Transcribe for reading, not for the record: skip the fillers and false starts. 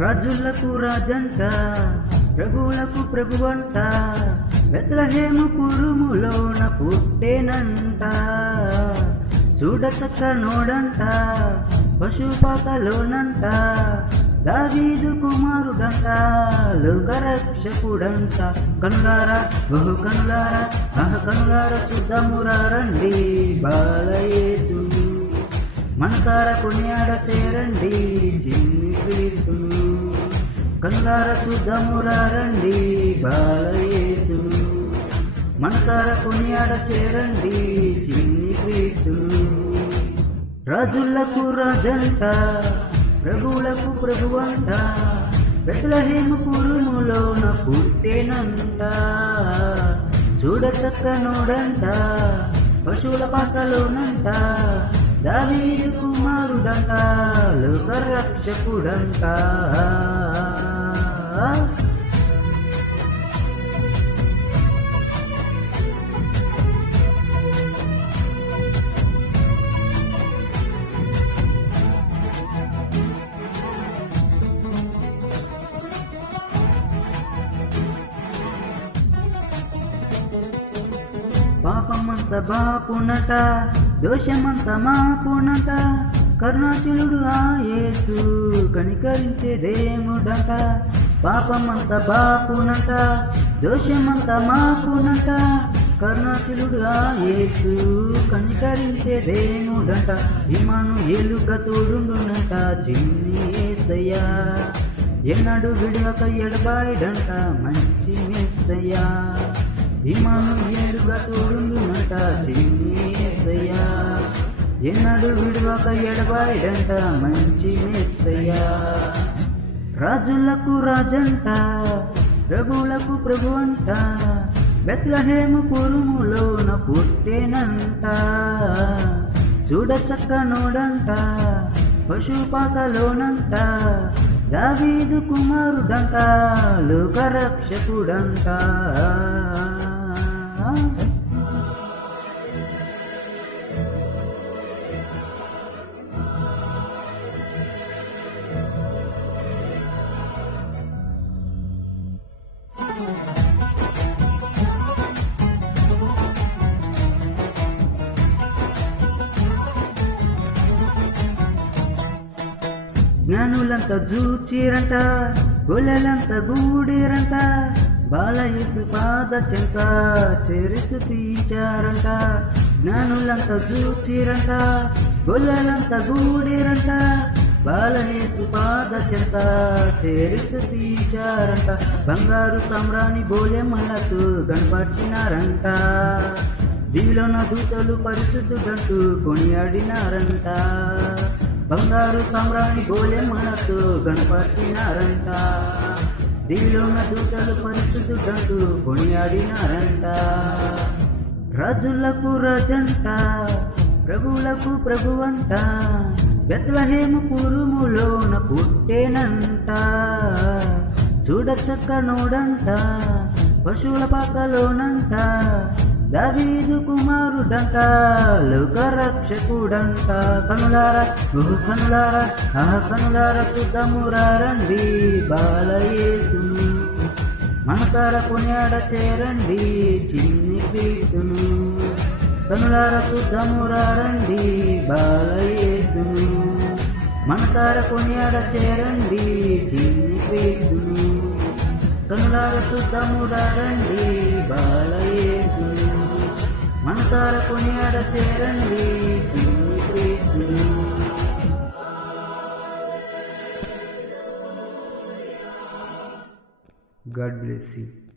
రాజులకు రాజంట, ప్రభువులకు ప్రభువంట, బెత్లెహేము పురములోన పుట్టెనంట. చూడచక్క నోడంట, పశుపాకలోనంట, దావీదు కుమారుడంట, లోకరక్షకుడంట. కనులారా బహు కనులారా కనులారా చూద్దామురా రండి బాలయేసును, మనసారా కొనియాడ చేరండి చిన్ని క్రీస్తును. కనులారా చూద్దామురా రండి బాలయేసును, మనసారా కొనియాడ చేరండి చిన్ని క్రీస్తును. రాజులకు రాజంట, ప్రభువులకు ప్రభువంట, బెత్లెహేము పురములోన పుట్టెనంట. చూడచక్క నోడంట, పశువుల పాకలోనంట, దావీదు కుమారుడంట, లోకరక్షకుడంట. పాపమంత బాపునట, దోషమంత మాపునట, కరుణాశీలుడు ఆ యేసు కనికరించే దేవుడట. పాపమంత బాపునట, దోషమంత మాపునట, కరుణాశీలుడు ఆ యేసు కనికరించే దేవుడట. ఇమ్మానుయేలుగా తోడుండునట చిన్ని యేసయ్య, ఎన్నడు విడవక ఎడబాయడంట మంచి యేసయ్య. ఇమ్మానుయేలుగా తోడుండునట చిన్ని యేసయ్య, ఎన్నడు విడవక ఎడబాయడంట మంచి యేసయ్య. రాజులకు రాజంట, ప్రభువులకు ప్రభువంట, బెత్లెహేము పురములోన పుట్టెనంట. చూడచక్క నోడంట, పశుపాకలోనంట, దావీదు కుమారుడంట, లోకరక్షకుడంట. జ్ఞానులంతా జూచిరంట, గొల్లెలంతా గూడిరంట, బాలయేసు పాద చెంత చేరిస్తూ తీచారంట. జ్ఞానులంతా జూచిరంట, గొల్లెలంతా గూడిరంట, బాలయేసు పాద చెంత చేరిస్తూ తీచారంట. బంగారు సమ్రాణి బోలెమ్మలతో కనపర్చినారంట, దివిలోన దూతలు పరిశుద్ధుడంటూ కొనియాడినారంట. బంగారు సమ్రాణి బోలెమ్మలతో కనపర్చినారంట, దివిలోన దూతలు పరిశుద్ధుడంటూ కొనియాడినారంట. రాజులకు రాజంట, ప్రభువులకు ప్రభువంట, బెత్లెహేము పురములోన పుట్టెనంట. చూడచక్క నోడంట, పశువుల పాకలోనంట, దావీదు కుమారుడంట, లోకరక్షకుడంట. కనులారా బహు కనులారా కనులారా చూద్దామురా రండి బాలయేసును, మనసారా కొనియాడ చేరండి చిన్ని క్రీస్తును. కనులారా చూద్దామురా రండి బాలయేసును, మనసారా కొనియాడ చేరండి చిన్ని క్రీస్తును. కనులారా చూద్దామురా రండి బాలయేసును, మనసారా కొనియాడ చేరండి చిన్ని క్రీస్తును. God bless you.